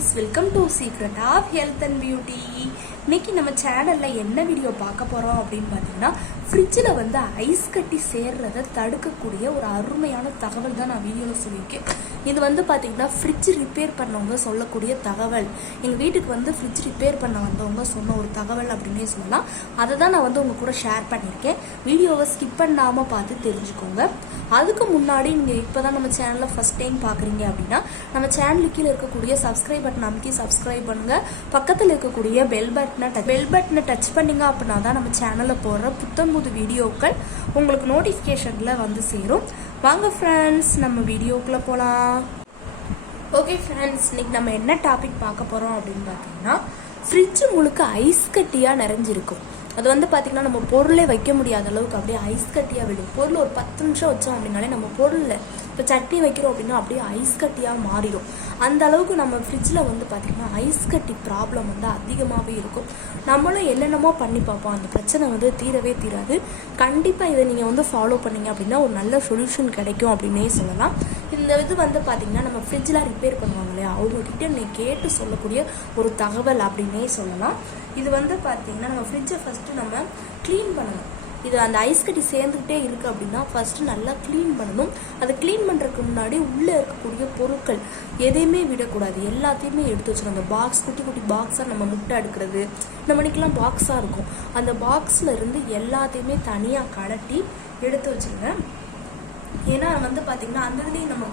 friends, welcome to Secret of Health and Beauty. இன்னைக்கு நம்ம சேனல்ல என்ன வீடியோ பார்க்க போறோம் அப்படின்னு பார்த்தீங்கன்னா ஃப்ரிட்ஜில் வந்து ஐஸ் கட்டி சேர்றதை தடுக்கக்கூடிய ஒரு அருமையான தகவல் தான் நான் வீடியோவில் சொல்லியிருக்கேன். இது வந்து பார்த்தீங்கன்னா ஃப்ரிட்ஜ் ரிப்பேர் பண்ணவங்க சொல்லக்கூடிய தகவல். எங்கள் வீட்டுக்கு வந்து ஃப்ரிட்ஜ் ரிப்பேர் பண்ண வந்தவங்க சொன்ன ஒரு தகவல் அப்படின்னே சொல்லலாம். அதை தான் நான் வந்து உங்கள் கூட ஷேர் பண்ணியிருக்கேன். வீடியோவை ஸ்கிப் பண்ணாமல் பார்த்து தெரிஞ்சுக்கோங்க. அதுக்கு முன்னாடி நீங்கள் இப்போ தான் நம்ம சேனலில் ஃபஸ்ட் டைம் பார்க்குறீங்க அப்படின்னா நம்ம சேனலுக்கு கீழே இருக்கக்கூடிய சப்ஸ்கிரைப் பட்டன் அமைக்கி சப்ஸ்கிரைப் பண்ணுங்கள். பக்கத்தில் இருக்கக்கூடிய பெல் பட்டனை டச் பண்ணிங்க அப்படின்னா தான் நம்ம சேனலில் போடுற புத்தம் புது வீடியோக்கள் உங்களுக்கு நோட்டிஃபிகேஷனில் வந்து சேரும். வாங்க ஃப்ரெண்ட்ஸ், நம்ம வீடியோக்குள்ளே போகலாம். ஓகே ஃப்ரெண்ட்ஸ், இன்னைக்கு நம்ம என்ன டாபிக் பார்க்க போகிறோம் அப்படின்னு பார்த்தீங்கன்னா ஃப்ரிட்ஜ் முழுக்க ஐஸ் கட்டியாக நிறைஞ்சிருக்கும். அது வந்து பார்த்திங்கன்னா நம்ம பொருளே வைக்க முடியாத அளவுக்கு அப்படியே ஐஸ் கட்டியாக விடும். பொருள் ஒரு 10 நிமிஷம் வச்சோம் அப்படின்னாலே நம்ம பொருளில் இப்போ சட்னி வைக்கிறோம் அப்படின்னா அப்படியே ஐஸ் கட்டியாக மாறிடும். அந்த அளவுக்கு நம்ம ஃப்ரிட்ஜில் வந்து பார்த்திங்கன்னா ஐஸ் கட்டி ப்ராப்ளம் வந்து அதிகமாகவே இருக்கும். நம்மளும் என்னென்னமோ பண்ணி பார்ப்போம், அந்த பிரச்சனை வந்து தீரவே தீராது. கண்டிப்பாக இதை நீங்கள் வந்து ஃபாலோ பண்ணிங்க அப்படின்னா ஒரு நல்ல சொல்யூஷன் கிடைக்கும் அப்படின்னே சொல்லலாம். இந்த இது வந்து பார்த்திங்கன்னா நம்ம ஃப்ரிட்ஜில் ரிப்பேர் பண்ணுவாங்க இல்லையா, அவங்கக்கிட்ட நீ கேட்டு சொல்லக்கூடிய ஒரு தகவல் அப்படின்னே சொல்லலாம். இது வந்து பார்த்திங்கன்னா நம்ம ஃப்ரிட்ஜை ஃபஸ்ட்டு நம்ம க்ளீன் பண்ணணும். இது அந்த ஐஸ் கட்டி சேர்ந்துக்கிட்டே இருக்குது அப்படின்னா ஃபஸ்ட்டு நல்லா க்ளீன் பண்ணணும். அதை க்ளீன் பண்ணுறதுக்கு முன்னாடி உள்ளே இருக்கக்கூடிய பொருட்கள் எதையுமே விடக்கூடாது, எல்லாத்தையுமே எடுத்து வச்சிடும். அந்த பாக்ஸ் குட்டி குட்டி பாக்ஸாக நம்ம முட்டை எடுக்கிறது இந்த மணிக்கெலாம் பாக்ஸாக இருக்கும். அந்த பாக்ஸில் இருந்து எல்லாத்தையுமே தனியாக கலட்டி எடுத்து வச்சுருங்க. ஏன்னா வந்து பார்த்திங்கன்னா அந்த இதுலேயும் நம்ம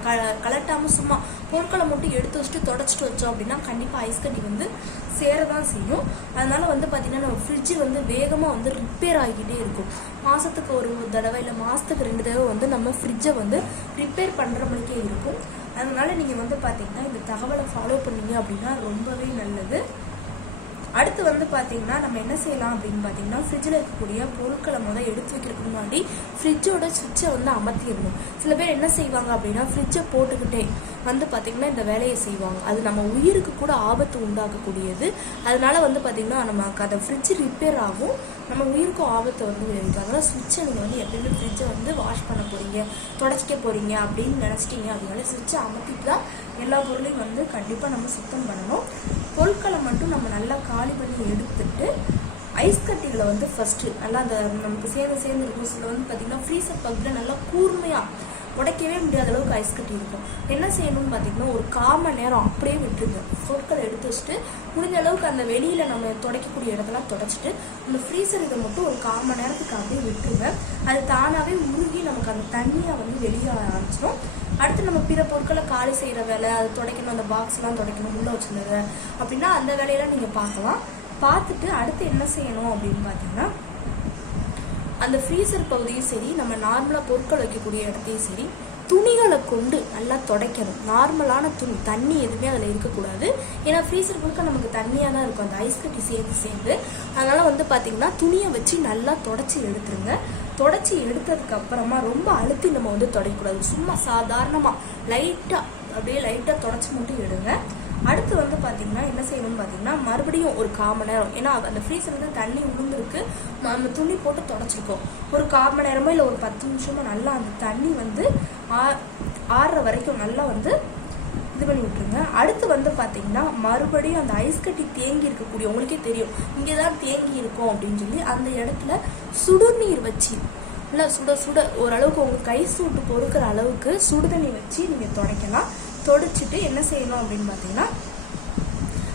கலட்டாமல் சும்மா பொருட்களை மட்டும் எடுத்து வச்சுட்டு தொடச்சிட்டு வச்சோம் அப்படின்னா கண்டிப்பாக ஐஸ் கட்டி வந்து சேரதான் செய்யும். அதனால் வந்து பார்த்திங்கன்னா நம்ம ஃப்ரிட்ஜு வந்து வேகமாக வந்து ரிப்பேர் ஆகிக்கிட்டே இருக்கும். மாதத்துக்கு ஒரு தடவை இல்லை மாதத்துக்கு 2 தடவை வந்து நம்ம ஃப்ரிட்ஜை வந்து ரிப்பேர் பண்ணுற மணிக்கே இருக்கும். அதனால் நீங்கள் வந்து பார்த்திங்கன்னா இந்த தகவலை ஃபாலோ பண்ணீங்க அப்படின்னா ரொம்பவே நல்லது. அடுத்து வந்து பார்த்தீங்கன்னா நம்ம என்ன செய்யலாம் அப்படின்னு பார்த்தீங்கன்னா ஃப்ரிட்ஜில் இருக்கக்கூடிய பொருட்களை எடுத்து வைக்கிறதுக்கு முன்னாடி ஃப்ரிட்ஜோட சுவிட்சை வந்து அமர்த்திடணும். சில பேர் என்ன செய்வாங்க அப்படின்னா ஃப்ரிட்ஜை போட்டுக்கிட்டே வந்து பார்த்திங்கன்னா இந்த வேலையை செய்வாங்க. அது நம்ம உயிருக்கு கூட ஆபத்து உண்டாக்கக்கூடியது. அதனால வந்து பார்த்திங்கன்னா நமக்கு அந்த ஃப்ரிட்ஜ் ரிப்பேர் ஆகும், நம்ம உயிருக்கும் ஆபத்தை வந்து விளைவிக்கும். அதனால் சுவிட்சை நீங்கள் வந்து எப்பயுமே ஃப்ரிட்ஜை வந்து வாஷ் பண்ண போகிறீங்க, தொடச்சிக்க போகிறீங்க அப்படின்னு நினச்சிட்டிங்க அப்படின்னால சுவிட்சை அமர்த்திட்டு தான் எல்லா பொருளையும் வந்து கண்டிப்பாக நம்ம சுத்தம் பண்ணணும். பொருட்களை மட்டும் நம்ம நல்லா காலி பண்ணி எடுத்துட்டு ஐஸ் கட்டிகளை வந்து ஃபஸ்ட்டு நல்லா அந்த நமக்கு சேர்ந்து இருக்கும். சில வந்து பார்த்திங்கன்னா ஃப்ரீசர் பகுதியில் நல்லா கூர்மையாக உடைக்கவே முடியாத அளவுக்கு ஐஸ் கட்டி இருக்கும். என்ன செய்யணும்னு பார்த்தீங்கன்னா ஒரு 1/4 மணி நேரம் அப்படியே விட்டுருங்க. பொருட்களை எடுத்து வச்சுட்டு முடிஞ்ச அளவுக்கு அந்த வெளியில் நம்ம துடைக்கக்கூடிய இடத்தெல்லாம் துடைச்சிட்டு அந்த ஃப்ரீசர் இதை மட்டும் ஒரு 1/4 மணி நேரத்துக்கு அப்படியே விட்டுருங்க. அது தானாகவே உருகி நமக்கு அந்த தண்ணியாக வந்து வெளியே ஆரம்பிச்சிடும். அடுத்து நம்ம பிற பொருட்களை காலி செய்கிற வேலை, அது துடைக்கணும், அந்த பாக்ஸ்லாம் துடைக்கணும், உள்ளே வச்சுருந்தது அப்படின்னா அந்த வேலையெல்லாம் நீங்கள் பார்க்கலாம். பார்த்துட்டு அடுத்து என்ன செய்யணும் அப்படின்னு பார்த்தீங்கன்னா அந்த ஃப்ரீசர் பகுதியும் சரி, நம்ம நார்மலாக பொருட்கள் வைக்கக்கூடிய இடத்தையும் சரி துணிகளை கொண்டு நல்லா துடைக்கணும். நார்மலான துணி, தண்ணி எதுவுமே அதில் இருக்கக்கூடாது. ஏன்னா ஃப்ரீசர் பொருட்கள் நமக்கு தண்ணியாக தான் இருக்கும் அந்த ஐஸ் கட்டி சேர்ந்து. அதனால் வந்து பார்த்திங்கன்னா துணியை வச்சு நல்லா தொடச்சி எடுத்துருங்க. தொடச்சி எடுத்ததுக்கு அப்புறமா ரொம்ப அழுத்தி நம்ம வந்து துடைக்கக்கூடாது. சும்மா சாதாரணமாக லைட்டாக தொடச்சி மட்டும் எடுங்க. அடுத்து வந்து பார்த்திங்கன்னா என்ன செய்யணும்னு பார்த்தீங்கன்னா மறுபடியும் ஒரு 1/4 மணி நேரம், ஏன்னா அந்த ஃப்ரீசர் வந்து தண்ணி உளுந்துருக்கு, நம்ம துணி போட்டு தொடச்சிருக்கோம். ஒரு 1/4 மணி நேரமோ இல்லை ஒரு 10 நிமிஷமோ நல்லா அந்த தண்ணி வந்து ஆறுற வரைக்கும் நல்லா வந்து இது பண்ணி விட்டுருங்க. அடுத்து வந்து பார்த்திங்கன்னா மறுபடியும் அந்த ஐஸ் கட்டி தேங்கி இருக்கக்கூடிய, உங்களுக்கே தெரியும் இங்கே தான் தேங்கி இருக்கும் அப்படின்னு சொல்லி அந்த இடத்துல சுடுநீர் வச்சு நல்லா சுட ஓரளவுக்கு உங்கள் கை சூட்டு பொறுக்கிற அளவுக்கு சுடுதண்ணி வச்சு நீங்கள் துடைக்கலாம். தொடச்சிட்டு என்ன செய்யணும் அப்படின்னு பார்த்தீங்கன்னா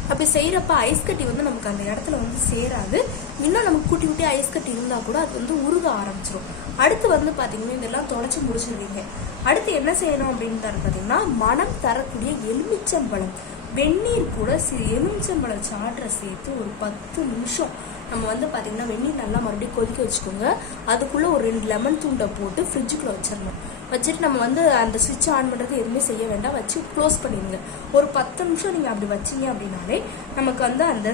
அப்படி செய்கிறப்ப ஐஸ் கட்டி வந்து நமக்கு அந்த இடத்துல வந்து சேராது. இன்னும் நமக்கு குட்டி குட்டி ஐஸ் கட்டி இருந்தால் கூட அது வந்து உருக ஆரம்பிச்சிடும். அடுத்து வந்து பார்த்தீங்கன்னா இதெல்லாம் தொடச்சி முடிச்சிடுவீங்க. அடுத்து என்ன செய்யணும் அப்படின்னு பார்த்தீங்கன்னா மனம் தரக்கூடிய எலுமிச்சம்பழம், வெந்நீர் கூட எலுமிச்சம்பழம் சாற்றை சேர்த்து ஒரு 10 நிமிஷம் நம்ம வந்து பார்த்திங்கன்னா வெந்நீர் நல்லா மறுபடியும் கொதிக்க வச்சுக்கோங்க. அதுக்குள்ளே ஒரு 2 லெமன் துண்டை போட்டு ஃப்ரிட்ஜுக்குள்ளே வச்சிடணும். வச்சுட்டு நம்ம வந்து அந்த சுவிட்ச் ஆன் பண்ணுறது எதுவுமே செய்ய வேண்டாம், வச்சு க்ளோஸ் பண்ணிடுங்க. ஒரு 10 நிமிஷம் நீங்கள் அப்படி வச்சிங்க அப்படின்னாலே நமக்கு வந்து அந்த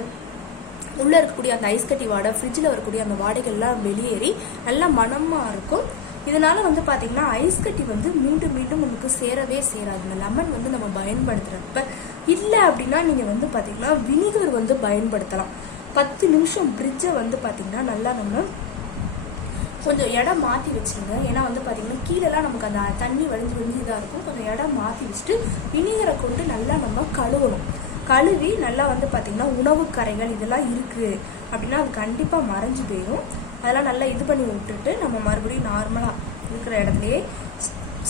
உள்ளே இருக்கக்கூடிய அந்த ஐஸ் கட்டி வாடை, ஃப்ரிட்ஜில் வரக்கூடிய அந்த வாடைகள்லாம் வெளியேறி நல்லா மனமாக இருக்கும். இதனால் வந்து பார்த்திங்கன்னா ஐஸ் கட்டி வந்து மீண்டும் நமக்கு சேரவே சேராது. இந்த லெமன் வந்து நம்ம பயன்படுத்துகிறப்ப இல்லை அப்படின்னா நீங்கள் வந்து பார்த்திங்கன்னா வினிகர் வந்து பயன்படுத்தலாம். 10 நிமிஷம் ஃப்ரிட்ஜை வந்து பார்த்திங்கன்னா நல்லா நம்ம கொஞ்சம் இடம் மாற்றி வச்சுருங்க. ஏன்னா வந்து பார்த்திங்கன்னா கீழெல்லாம் நமக்கு அந்த தண்ணி வழிஞ்சு இதாக இருக்கும். கொஞ்சம் இடம் மாற்றி வச்சுட்டு வினிகரை கொண்டு நல்லா நம்ம கழுவணும். கழுவி நல்லா வந்து பார்த்திங்கன்னா உணவு கரைகள் இதெல்லாம் இருக்குது அப்படின்னா அது கண்டிப்பாக மறைஞ்சு போயிடும். அதெல்லாம் நல்லா இது பண்ணி விட்டுட்டு நம்ம மறுபடியும் நார்மலாக இருக்கிற இடத்துலையே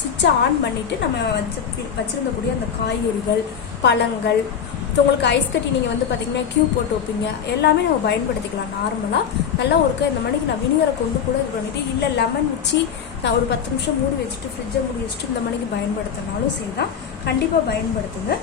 சுவிட்சை ஆன் பண்ணிவிட்டு நம்ம வச்சுருந்தக்கூடிய அந்த காய்கறிகள், பழங்கள், உங்களுக்கு ஐஸ் கட்டி நீங்கள் வந்து பார்த்தீங்கன்னா கியூப் போட்டு வைப்பீங்க, எல்லாமே நம்ம பயன்படுத்திக்கலாம். நார்மலாக நல்லா ஒருக்க இந்த மணிக்கு நான் வினிகரை கொண்டு கூட இது பண்ணிவிட்டு, இல்லை லெமன் வச்சு நான் ஒரு 10 நிமிஷம் மூடி வச்சுட்டு ஃப்ரிட்ஜை மூடி வச்சுட்டு இந்த மணிக்கு பயன்படுத்தினாலும் சரி தான். கண்டிப்பாக பயன்படுத்துங்க.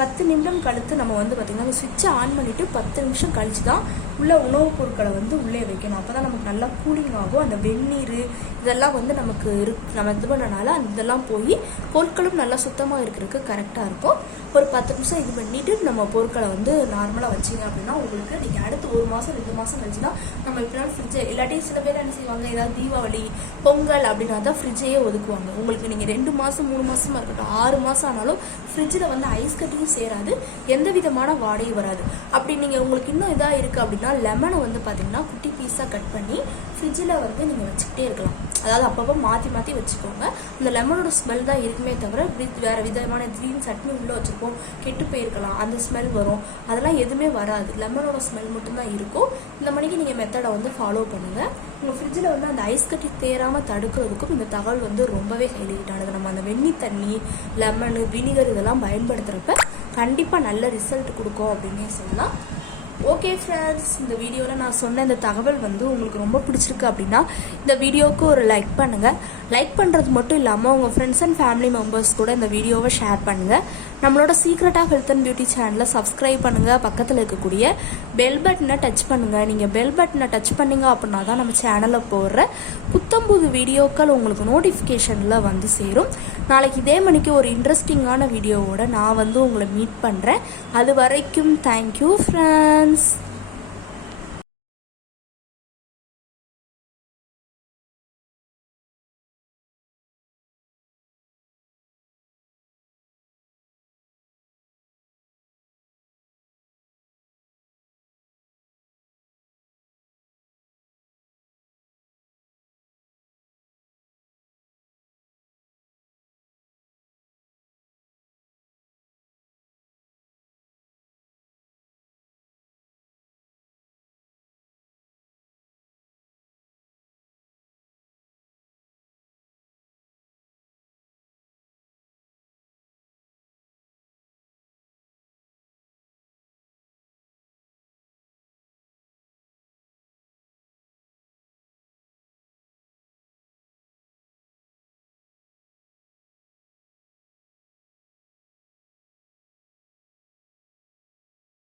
10 நிமிடம் கழித்து நம்ம வந்து பார்த்திங்கன்னா அந்த சுவிட்சை ஆன் பண்ணிவிட்டு 10 நிமிஷம் கழித்து தான் உள்ள உணவுப் பொருட்களை வந்து உள்ளே வைக்கணும். அப்போ தான் நமக்கு நல்லா கூலிங் ஆகும். அந்த வெந்நீர் இதெல்லாம் வந்து நமக்கு நம்ம இது பண்ணனால இதெல்லாம் போய் பொருட்களும் நல்லா சுத்தமாக இருக்கிறதுக்கு கரெக்டாக இருக்கும். ஒரு 10 நிமிஷம் இது பண்ணிவிட்டு நம்ம பொருட்களை வந்து நார்மலாக வச்சிங்க அப்படின்னா உங்களுக்கு நீங்கள் அடுத்து 1 மாதம் 2 மாதம் கழிச்சுன்னா நம்ம இப்படினாலும் ஃப்ரிட்ஜை இல்லாட்டி சில பேர் என்ன செய்வாங்க, ஏதாவது தீபாவளி பொங்கல் அப்படின்னா தான் ஃப்ரிட்ஜையே ஒதுக்குவாங்க. உங்களுக்கு நீங்கள் 2 மாதம் 3 மாதமாக இருக்கட்டும் 6 மாதம் ஆனாலும் ஃப்ரிட்ஜில் வந்து ஐஸ் கட்டியும் சேராது, எந்த விதமான வாடையும் வராது. அப்படி நீங்கள் உங்களுக்கு இன்னும் இதாக இருக்குது அப்படின்னா லெமனை வந்து பார்த்தீங்கன்னா குட்டி பீஸாக கட் பண்ணி ஃப்ரிட்ஜில் வந்து நீங்கள் வச்சுக்கிட்டே இருக்கலாம். அதாவது அப்பப்போ மாற்றி வச்சுக்கோங்க. அந்த லெமனோட ஸ்மெல் தான் இருக்குமே தவிர வேறு விதமான க்ரீன் சட்னி உள்ளே வச்சுருப்போம் கெட்டு போயிருக்கலாம், அந்த ஸ்மெல் வரும், அதெல்லாம் எதுவுமே வராது. லெமனோட ஸ்மெல் மட்டும்தான் இருக்கும். இந்த மணிக்கு நீங்கள் மெத்தடை வந்து ஃபாலோ பண்ணுங்கள். உங்கள் ஃப்ரிட்ஜில் வந்து அந்த ஐஸ் கட்டி தேராமல் தடுக்கிறதுக்கும் இந்த தகவல் வந்து ரொம்பவே ஹைலைட் ஆனது. நம்ம அந்த வெந்நீர் தண்ணி, லெமனு, வினிகர் இதெல்லாம் பயன்படுத்துகிறப்ப கண்டிப்பாக நல்ல ரிசல்ட் கொடுக்கும் அப்படின்னே சொல்லலாம். ஓகே ஃப்ரெண்ட்ஸ், இந்த வீடியோவில் நான் சொன்ன இந்த தகவல் வந்து உங்களுக்கு ரொம்ப பிடிச்சிருக்கு அப்படின்னா இந்த வீடியோவுக்கு ஒரு லைக் பண்ணுங்கள். லைக் பண்ணுறது மட்டும் இல்லாமல் உங்கள் ஃப்ரெண்ட்ஸ் அண்ட் ஃபேமிலி மெம்பர்ஸ் கூட இந்த வீடியோவை ஷேர் பண்ணுங்கள். நம்மளோட secret of health and beauty சேனலை சப்ஸ்கிரைப் பண்ணுங்கள். பக்கத்தில் இருக்கக்கூடிய பெல் பட்டனை டச் பண்ணுங்கள். நீங்கள் பெல் பட்டனை டச் பண்ணிங்க அப்படின்னா தான் நம்ம சேனலில் போடுற புத்தம்புது வீடியோக்கள் உங்களுக்கு நோட்டிஃபிகேஷனில் வந்து சேரும். நாளைக்கு இதே மணிக்கு ஒரு இன்ட்ரெஸ்டிங்கான வீடியோவோட நான் வந்து உங்களை மீட் பண்ணுறேன். அது வரைக்கும் தேங்க்யூ ஃப்ரெண்ட்ஸ்.